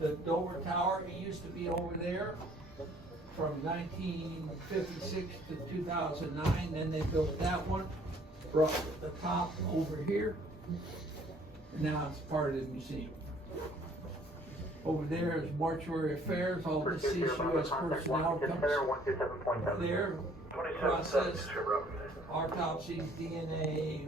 The Dover Tower, it used to be over there from 1956 to 2009, then they built that one, brought the top over here, and now it's part of the museum. Over there is mortuary affairs, all the CCUS personnel comes there, process autopsies, DNA.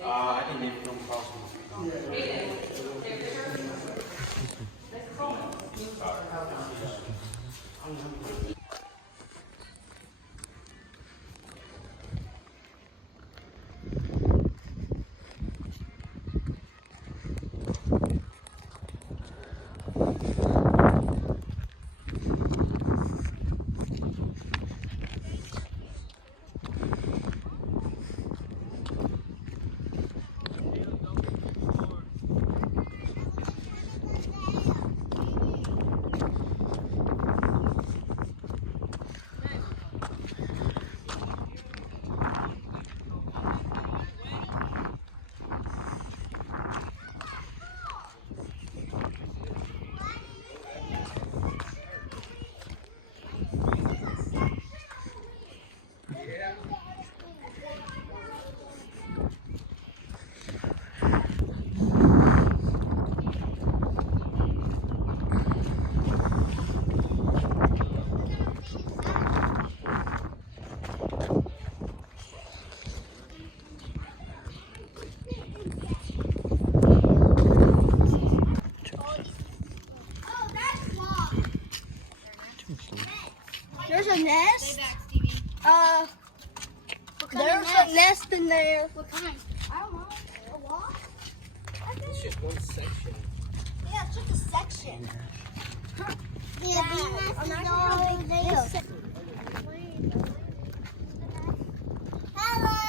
I didn't even come across them. There's a nest. Lay back, Stevie. What kind There's of a nest in there. What kind? I don't know. A lot? It's just one section. Yeah, it's just a section. Yeah, I'm not sure how big this is. Hello.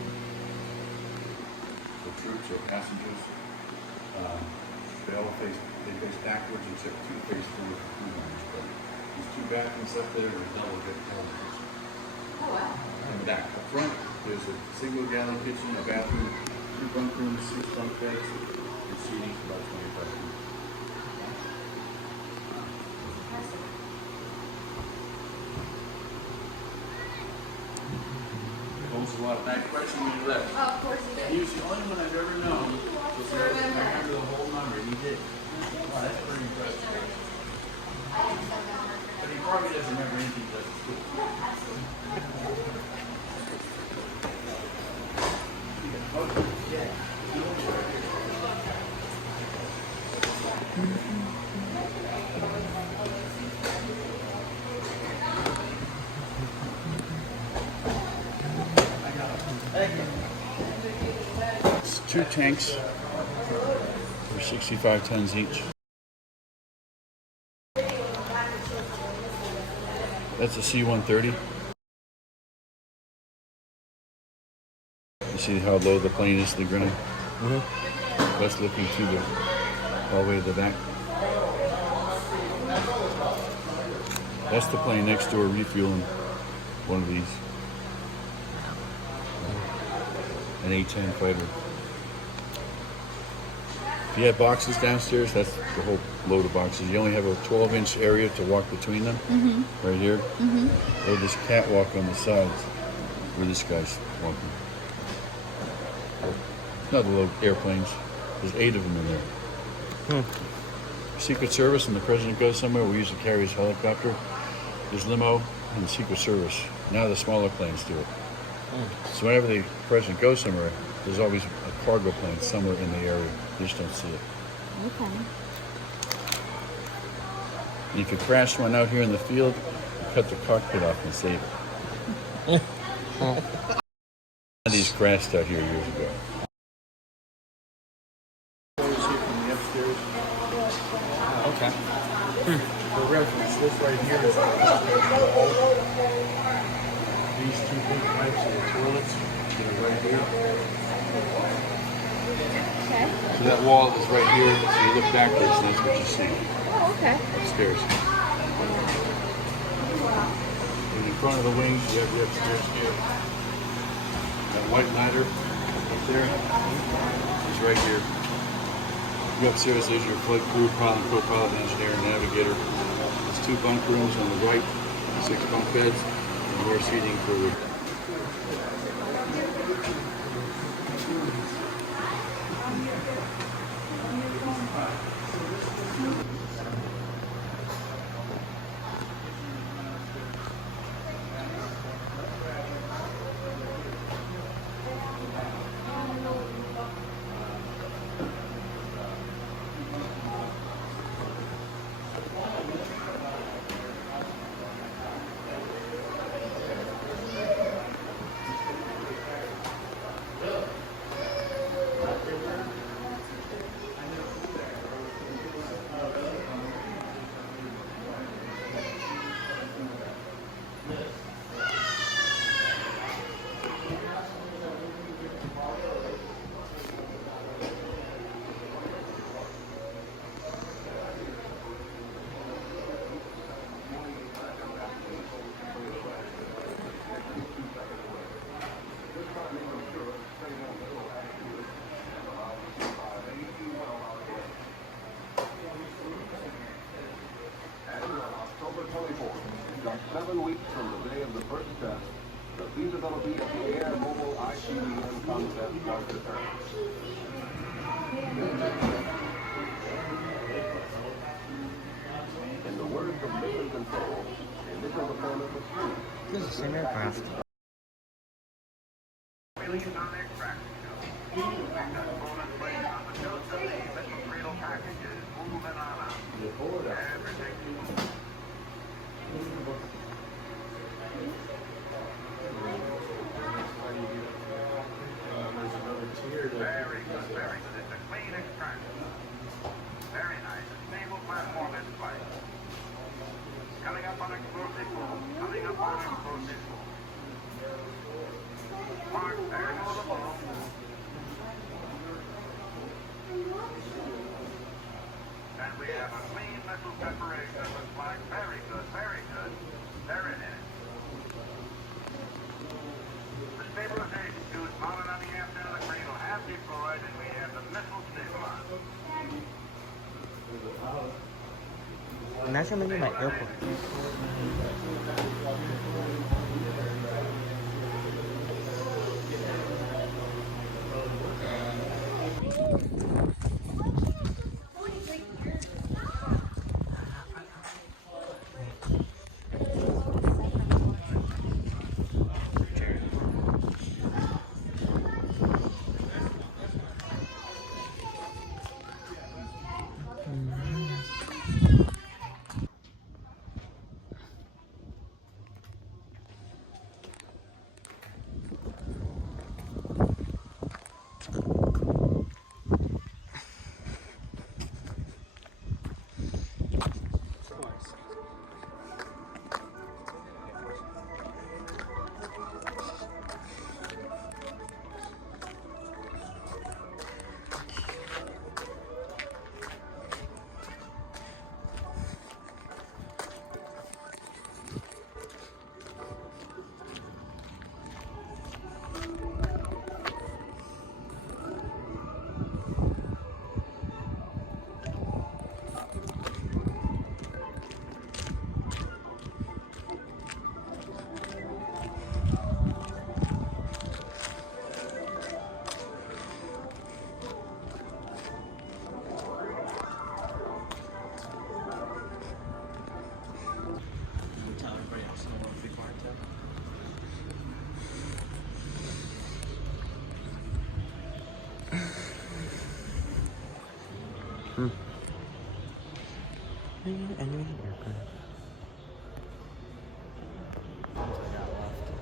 The troops or passengers, they face backwards except two face forward for crew members. But there's two bathrooms up there and a double bed television. Oh, wow. And back up front, there's a single galley kitchen, a bathroom, two bunk rooms, 6 bunk beds, and seating for about 25 people. Holds a lot of back question when he left. Oh, of course he did. He was the only one I've ever known to remember the whole number. He did. Wow, that's pretty impressive. But he probably doesn't remember anything that's school. It's 2 tanks for 65 tons each. That's a C-130. You see how low the plane is to the ground? That's looking to the all the way to the back. That's the plane next door refueling one of these. An A-10 fighter. If you have boxes downstairs, that's the whole load of boxes. You only have a 12-inch area to walk between them, right here. Or this catwalk on the sides where this guy's walking. Another load airplanes. There's 8 of them in there. Secret Service, and the president goes somewhere, we usually carry his helicopter. There's limo and the Secret Service. Now the smaller planes do it. So whenever the president goes somewhere, there's always a cargo plane somewhere in the area. You just don't see it. Okay. And if you crash one out here in the field, you cut the cockpit off and save it. These crashed out here years ago. Okay. For reference, this right here is these 2 big pipes are the toilets. They're right here. Okay. So that wall is right here, so you look backwards and that's what you see Oh, okay. upstairs. And in front of the wings, you have the upstairs here. That white ladder up there is right here. You go upstairs, there's your flight crew, pilot, co-pilot, engineer, and navigator. There's 2 bunk rooms on the right, 6 bunk beds, and more seating for the October 24th, just 7 weeks from the day of the first test, the feasibility of the Air Mobile ICBM concept was determined. In the words of Mission Control, initial deployment was smooth. This is the same aircraft. There's another tier to very good. It's a clean extract. Very nice. A stable platform in flight. Coming up on explosive move. Coming up on explosive move. Mark, there it is. show me my airport.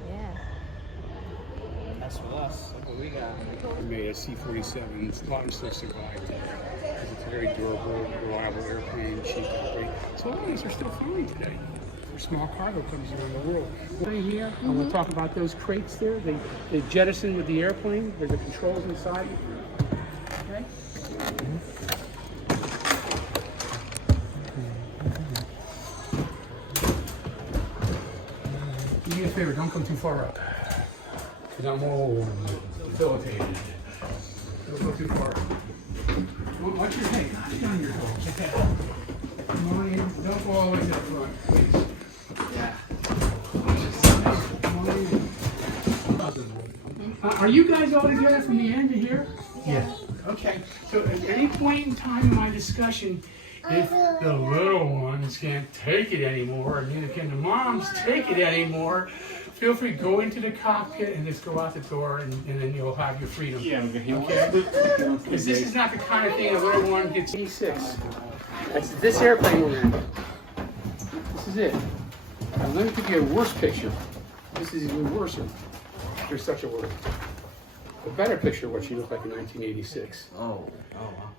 Yeah. That's with us. Look what we got. We made a C-47. A lot of them still survived. It's a very durable, reliable airplane, cheap to operate. So a lot of these are still flying today. For small cargo companies around the world. Right here, I want to talk about those crates there. They jettison with the airplane. There's the controls inside. Okay. Do me a favor, don't come too far up. Because I'm all debilitated. Don't go too far. Watch your head. Get on your toes. Okay. Come on in. Don't go all the way to the front, please. Yeah. Come on in. Are you guys all together from the end to here? Yeah. Okay. So at any point in time in my discussion, if the little ones can't take it anymore, and neither can the moms take it anymore, feel free to go into the cockpit and just go out the door, and then you'll have your freedom. Yeah, okay. Because this is not the kind of thing a little one gets. E6. That's this airplane we're in. This is it. Now let me give you a worse picture. This is even worse. There's such a word. A better picture of what she looked like in 1986. Oh.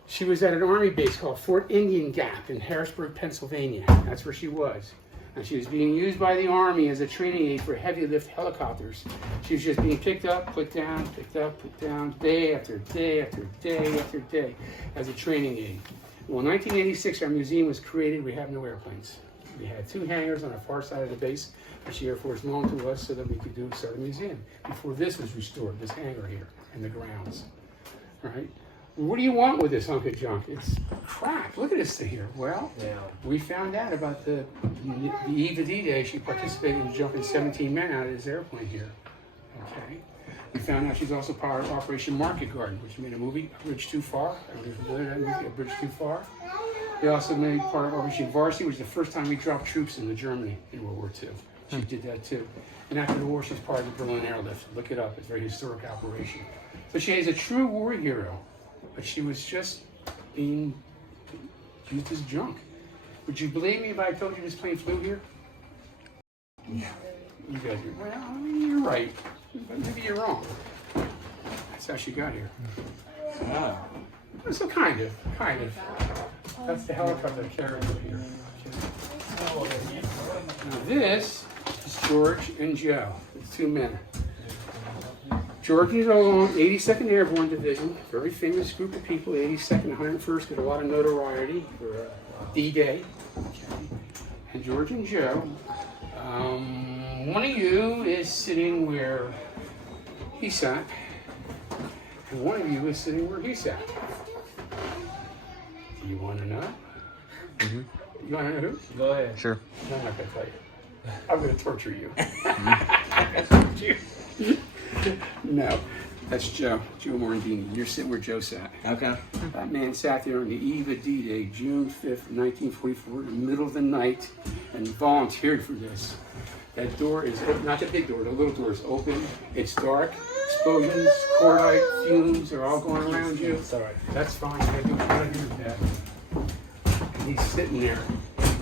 She was at an army base called Fort Indian Gap in Harrisburg, Pennsylvania. That's where she was. And she was being used by the Army as a training aid for heavy lift helicopters. She was just being picked up, put down, day after day after day after day as a training aid. Well, in 1986, our museum was created. We have no airplanes. We had 2 hangars on the far side of the base, which the Air Force loaned to us so that we could start a museum. Before this was restored, this hangar here and the grounds. All right? What do you want with this hunk of junk? It's crap. Look at this thing here. Well, we found out about the eve of D-Day. She participated in jumping 17 men out of this airplane here. Okay. We found out she's also part of Operation Market Garden, which made a movie, A Bridge Too Far. A Bridge Too Far. They also made part of Operation Varsity, which was the first time we dropped troops into Germany in World War II. She did that too. And after the war, she's part of the Berlin Airlift. Look it up. It's a very historic operation. So she is a true war hero. But she was just being used as junk. Would you believe me if I told you this plane flew here? Yeah. You guys are, well, I mean, you're right. But maybe you're wrong. That's how she got here. Ah. So kind of. That's the helicopter carrier here. Now this is George and Joe, the 2 men. George and Joe, 82nd Airborne Division, very famous group of people. 82nd, 101st got a lot of notoriety for D-Day. Okay. And George and Joe, one of you is sitting where he sat, and one of you is sitting where he sat. Do you want to know? You want to know who? Go ahead. Sure. No, I'm not going to tell you. I'm going to torture you. No, that's Joe Morandini. You're sitting where Joe sat. Okay. That man sat there on the eve of D-Day, June 5th, 1944, in the middle of the night, and volunteered for this. That door is open, not the big door, the little door is open. It's dark, explosions, cordite, fumes are all going around you. It's all right. That's fine, you gotta do what you gotta do with that. And he's sitting there,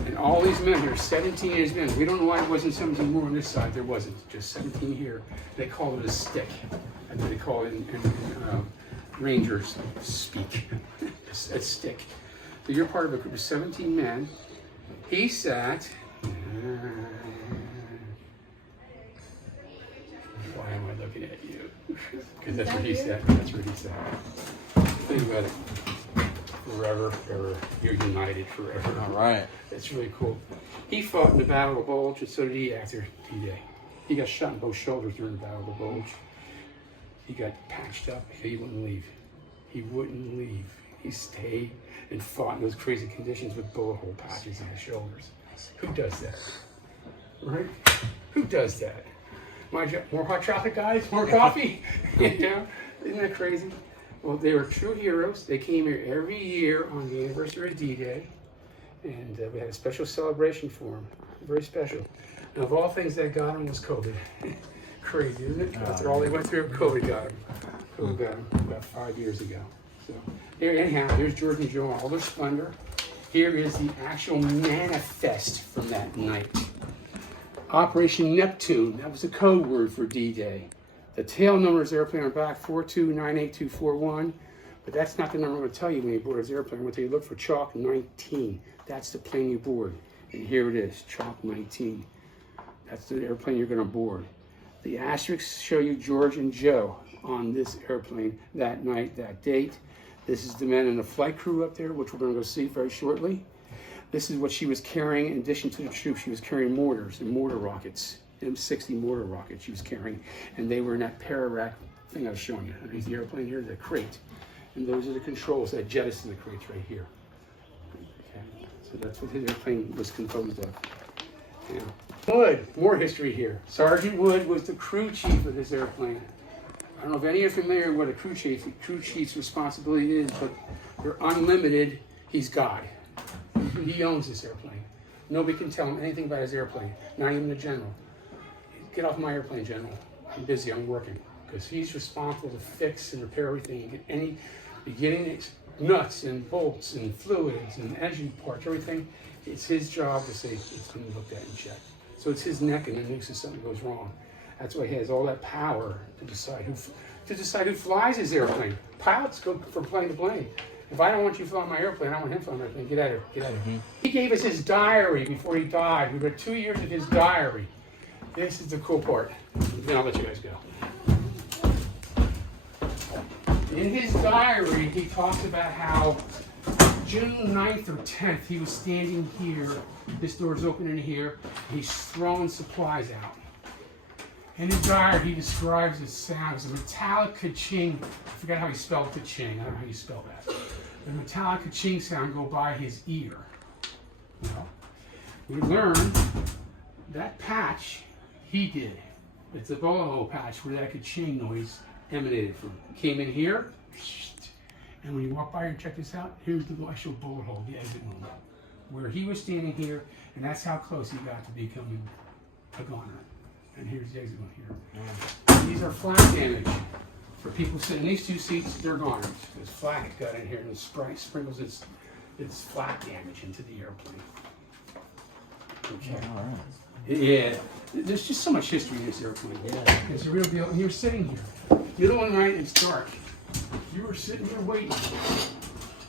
and all these men here, 17 years men, we don't know why it wasn't 17 more on this side, there wasn't, just 17 here. They call it a stick, and they call it in Rangers speak, a stick. So you're part of a group of 17 men. He sat, why am I looking at you? Because that's where he sat, that's where he sat. Think about it. Forever, ever, you're united forever. All right. That's really cool. He fought in the Battle of the Bulge, and so did he after D-Day. He got shot in both shoulders during the Battle of the Bulge. He got patched up. He wouldn't leave. He wouldn't leave. He stayed and fought in those crazy conditions with bullet hole patches in his shoulders. Who does that? Right? Who does that? More hot chocolate, guys? More coffee? You know? Isn't that crazy? Well, they were true heroes. They came here every year on the anniversary of D-Day, and we had a special celebration for them. Very special. And of all things that got them was COVID. Crazy, isn't it? After all they went through, COVID got them. COVID got them about 5 years ago. So, here, anyhow, here's George and Joe in all their splendor. Here is the actual manifest from that night. Operation Neptune, that was the code word for D-Day. The tail number is airplane on back, 4298241, but that's not the number I'm going to tell you when you board this airplane. I'm going to tell you look for chalk 19. That's the plane you board. And here it is, chalk 19. That's the airplane you're going to board. The asterisks show you George and Joe on this airplane that night, that date. This is the men in the flight crew up there, which we're going to go see very shortly. This is what she was carrying in addition to the troops. She was carrying mortars and mortar rockets. M60 mortar rockets she was carrying, and they were in that para-rack thing I was showing you. Underneath the airplane here, the crate, and those are the controls that jettison the crates right here. Okay, so that's what his airplane was composed of. Yeah. Wood, more history here. Sergeant Wood was the crew chief of this airplane. I don't know if any of you are familiar with what a crew chief's responsibility is, but they're unlimited. He's God. He owns this airplane. Nobody can tell him anything about his airplane, not even the general. Get off my airplane, General. I'm busy, I'm working. Because he's responsible to fix and repair everything. Get any beginning nuts and bolts and fluids and engine parts, everything. It's his job to say it's been looked at and checked. So it's his neck in the noose if something goes wrong. That's why he has all that power to decide who flies his airplane. Pilots go from plane to plane. If I don't want you flying my airplane, I want him flying my airplane. Get out of here. Get out of here. He gave us his diary before he died. We read 2 years of his diary. This is the cool part. Then I'll let you guys go. In his diary, he talks about how June 9th or 10th, he was standing here. This door's open in here. He's throwing supplies out. In his diary, he describes the sound as a metallic ka-ching. I forgot how he spelled ka-ching. I don't know how you spell that. The metallic ka-ching sound go by his ear. Well, we learned that patch he did. It's a bullet hole patch where that ka-ching noise emanated from. Came in here, and when you walk by and check this out, here's the actual bullet hole, the exit wound, where he was standing here, and that's how close he got to becoming a goner. And here's the exit wound here. These are flak damage. For people sitting in these two seats, they're goners. There's flak got in here and sprinkles its flak damage into the airplane. Okay. All right. Yeah, there's just so much history in this airplane. Yeah. It's a real deal. And you're sitting here. You're the one night it's dark. You were sitting here waiting.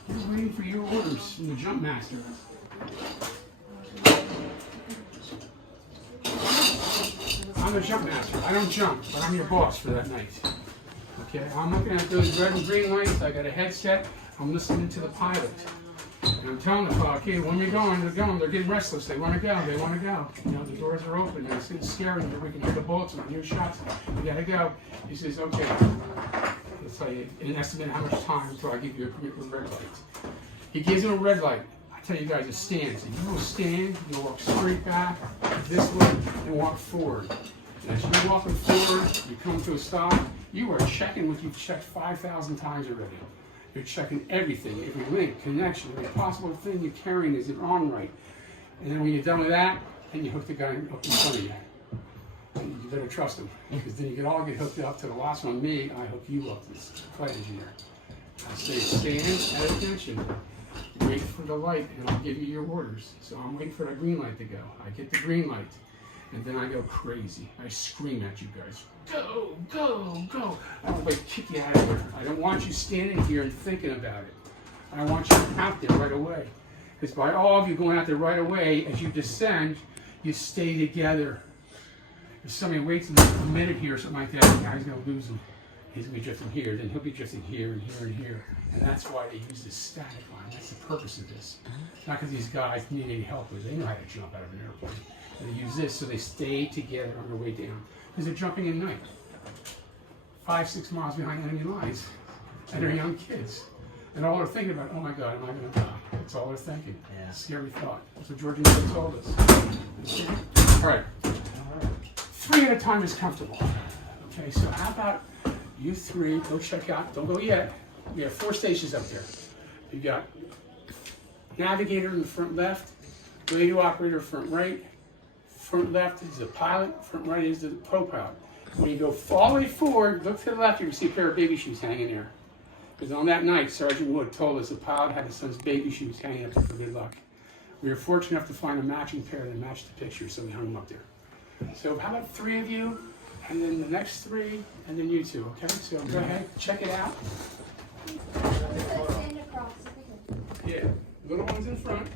You're waiting for your orders from the jump master. I'm the jump master. I don't jump, but I'm your boss for that night. Okay, I'm looking at those red and green lights. I got a headset. I'm listening to the pilot. And I'm telling the pilot, okay, when we're going, they're going. They're getting restless. They want to go. They want to go. You know, the doors are open. It's getting scary. We can hear the bullets and hear shots. We got to go. He says, okay. Let's tell you an estimate how much time until I give you a red light. He gives him a red light. I tell you guys a stand. So you will stand, you'll walk straight back this way and walk forward. And as you're walking forward, you come to a stop, you are checking what you've checked 5,000 times already. You're checking everything, every link, connection, every possible thing you're carrying, is it on right? And then when you're done with that, then you hook the guy up in front of you. And you better trust him, because then you can all get hooked up to the last one. Me, I hook you up to this flight engineer. I say stand at attention, wait for the light, and I'll give you your orders. So I'm waiting for the green light to go. I get the green light, and then I go crazy. I scream at you guys, go, go, go. I want to kick you out of here. I don't want you standing here and thinking about it. I want you out there right away. Because by all of you going out there right away, as you descend, you stay together. If somebody waits a minute here or something like that, the guy's going to lose him. He's going to be drifting here, then he'll be drifting here and here and here. And that's why they use this static line. That's the purpose of this. Not because these guys need any help with it. They know how to jump out of an airplane. And they use this so they stay together on their way down. Because they're jumping at night. 5-6 miles behind enemy lines. And they're young kids. And all they're thinking about, oh my God, am I going to die? That's all they're thinking. Yeah. Scary thought. That's what George Neal told us. All right. 3 at a time is comfortable. Okay, so how about you 3 go check out, don't go yet. We have 4 stations up there. You got navigator in the front left, radio operator front right, front left is the pilot, front right is the co-pilot. When you go all the way forward, look to the left, you can see a pair of baby shoes hanging there. Because on that night, Sergeant Wood told us the pilot had his son's baby shoes hanging up there for good luck. We were fortunate enough to find a matching pair that matched the picture, so we hung them up there. So how about 3 of you, and then the next 3, and then you 2, okay? So go ahead, check it out. Stand across. Yeah, little ones in front.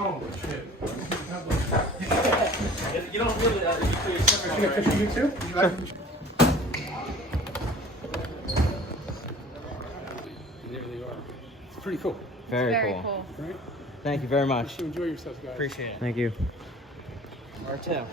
Oh, shit. You don't really, you put your camera Take a picture of you too? Would you like to? And there they are. It's pretty cool, Very, Very cool. cool. right? Thank you very much. So enjoy yourselves, guys. Appreciate it. Thank you. R2.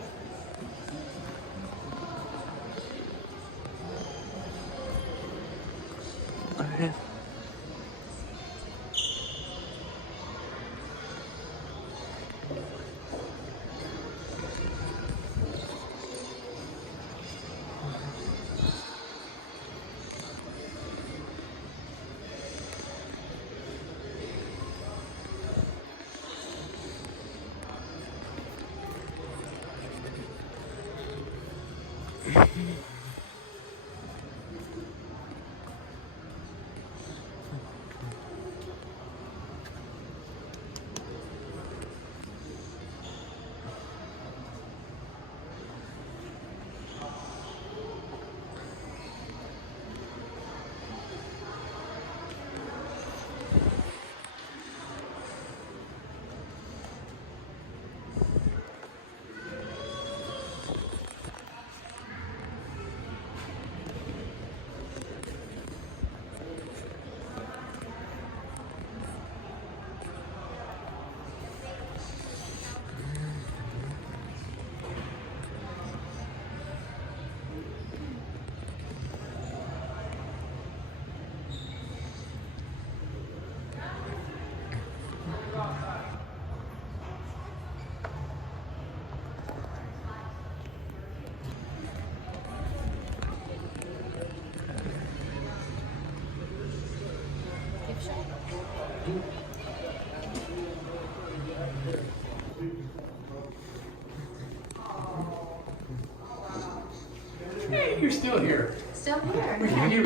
Hey, you're still here. Still here. We're giving you